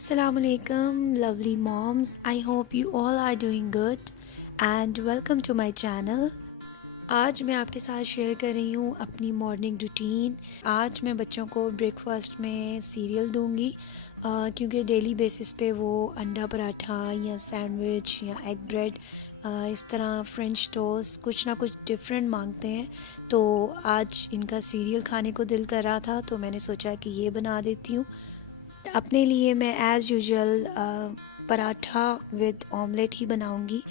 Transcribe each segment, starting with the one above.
Assalamualaikum lovely moms. I hope you all are doing good and welcome to my channel. आज मैं आपके साथ share कर रही हूँ अपनी मॉर्निंग रूटीन। आज मैं बच्चों को ब्रेकफास्ट में सीरियल दूंगी क्योंकि डेली बेसिस पे वो अंडा पराठा या सैंडविच या एग ब्रेड इस तरह फ्रेंच टोस्ट कुछ ना कुछ डिफरेंट मांगते हैं। तो आज इनका सीरियल खाने को दिल कर रहा था तो मैंने सोचा कि ये बना देती हूँ। अपने लिए मैं as usual paratha with omelette ही बनाऊंगी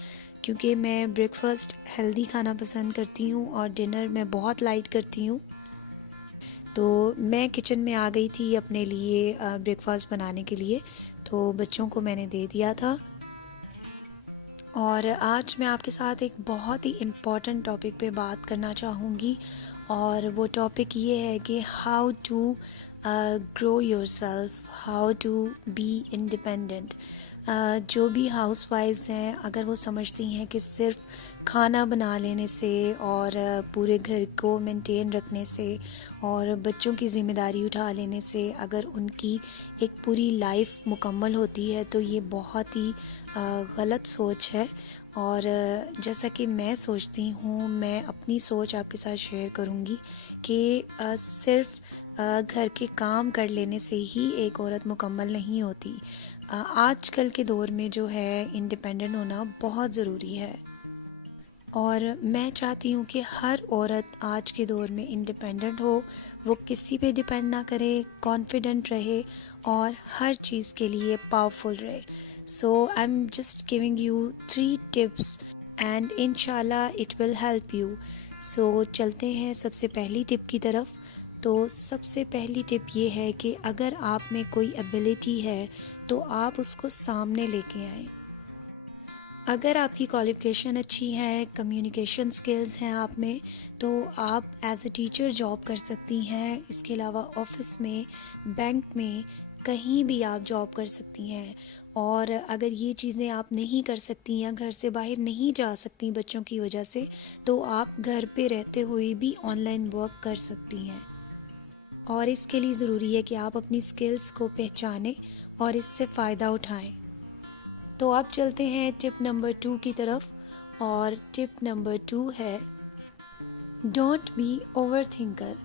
क्योंकि मैं ब्रेकफास्ट हेल्दी खाना पसंद करती हूँ और डिनर मैं बहुत लाइट करती हूँ। तो मैं किचन में आ गई थी अपने लिए ब्रेकफास्ट बनाने के लिए, तो बच्चों को मैंने दे दिया था। और आज मैं आपके साथ एक बहुत ही इम्पॉर्टेंट टॉपिक पे बात करना चाहूँगी और वो टॉपिक ये है कि how to grow yourself, how to be independent. जो भी हाउसवाइफ्स हैं अगर वो समझती हैं कि सिर्फ खाना बना लेने से और पूरे घर को मेंटेन रखने से और बच्चों की ज़िम्मेदारी उठा लेने से अगर उनकी एक पूरी लाइफ मुकम्मल होती है तो ये बहुत ही गलत सोच है। और जैसा कि मैं सोचती हूँ, मैं अपनी सोच आपके साथ शेयर करूँगी कि सिर्फ घर के काम कर लेने से ही एक औरत मुकम्मल नहीं होती। आजकल के दौर में जो है इंडिपेंडेंट होना बहुत ज़रूरी है और मैं चाहती हूँ कि हर औरत आज के दौर में इंडिपेंडेंट हो, वो किसी पे डिपेंड ना करे, कॉन्फिडेंट रहे और हर चीज़ के लिए पावरफुल रहे। So I am just giving you 3 tips and इंशाल्लाह it will help you. So चलते हैं सबसे पहली टिप की तरफ। तो सबसे पहली टिप ये है कि अगर आप में कोई एबिलिटी है तो आप उसको सामने लेके आएँ। अगर आपकी क्वालिफ़िकेशन अच्छी है, कम्युनिकेशन स्किल्स हैं आप में, तो आप एज अ टीचर जॉब कर सकती हैं। इसके अलावा ऑफिस में, बैंक में, कहीं भी आप जॉब कर सकती हैं। और अगर ये चीज़ें आप नहीं कर सकती या घर से बाहर नहीं जा सकती बच्चों की वजह से, तो आप घर पे रहते हुए भी ऑनलाइन वर्क कर सकती हैं। और इसके लिए ज़रूरी है कि आप अपनी स्किल्स को पहचानें और इससे फ़ायदा उठाएं। तो अब चलते हैं टिप नंबर 2 की तरफ और टिप नंबर 2 है डोंट बी ओवर थिंकर।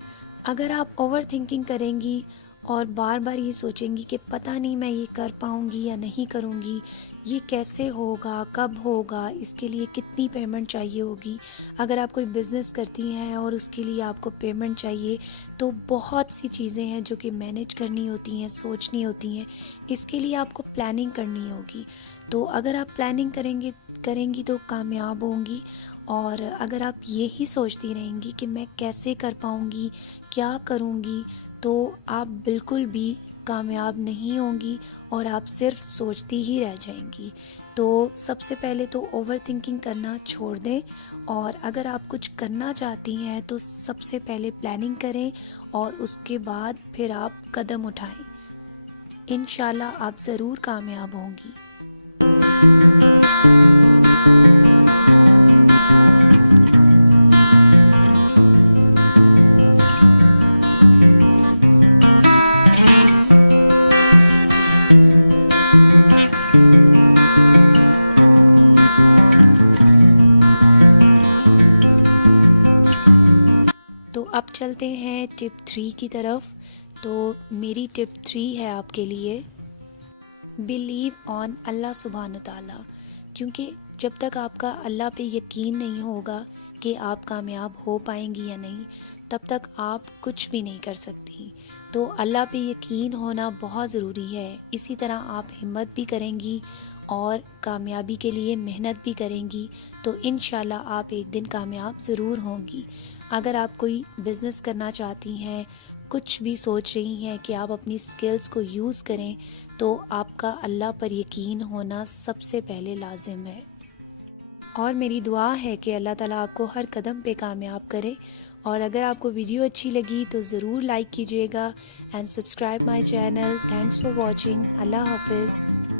अगर आप ओवर थिंकिंग करेंगी और बार बार ये सोचेंगी कि पता नहीं मैं ये कर पाऊँगी या नहीं करूँगी, ये कैसे होगा, कब होगा, इसके लिए कितनी पेमेंट चाहिए होगी। अगर आप कोई बिज़नेस करती हैं और उसके लिए आपको पेमेंट चाहिए तो बहुत सी चीज़ें हैं जो कि मैनेज करनी होती हैं, सोचनी होती हैं। इसके लिए आपको प्लानिंग करनी होगी। तो अगर आप प्लानिंग करेंगी तो कामयाब होंगी। और अगर आप यही सोचती रहेंगी कि मैं कैसे कर पाऊँगी, क्या करूँगी, तो आप बिल्कुल भी कामयाब नहीं होंगी और आप सिर्फ सोचती ही रह जाएंगी। तो सबसे पहले तो ओवर थिंकिंग करना छोड़ दें और अगर आप कुछ करना चाहती हैं तो सबसे पहले प्लानिंग करें और उसके बाद फिर आप कदम उठाएं। इंशाल्लाह आप ज़रूर कामयाब होंगी। तो अब चलते हैं टिप 3 की तरफ। तो मेरी टिप 3 है आपके लिए बिलीव ऑन अल्लाह सुब्हान ताला। क्योंकि जब तक आपका अल्लाह पे यकीन नहीं होगा कि आप कामयाब हो पाएंगी या नहीं, तब तक आप कुछ भी नहीं कर सकती। तो अल्लाह पे यकीन होना बहुत ज़रूरी है। इसी तरह आप हिम्मत भी करेंगी और कामयाबी के लिए मेहनत भी करेंगी तो इंशाल्लाह आप एक दिन कामयाब ज़रूर होंगी। अगर आप कोई बिज़नेस करना चाहती हैं, कुछ भी सोच रही हैं कि आप अपनी स्किल्स को यूज़ करें, तो आपका अल्लाह पर यकीन होना सबसे पहले लाजिम है। और मेरी दुआ है कि अल्लाह ताला आपको हर कदम पे कामयाब करे। और अगर आपको वीडियो अच्छी लगी तो ज़रूर लाइक कीजिएगा and subscribe my channel. Thanks for watching. अल्लाह हाफिज़।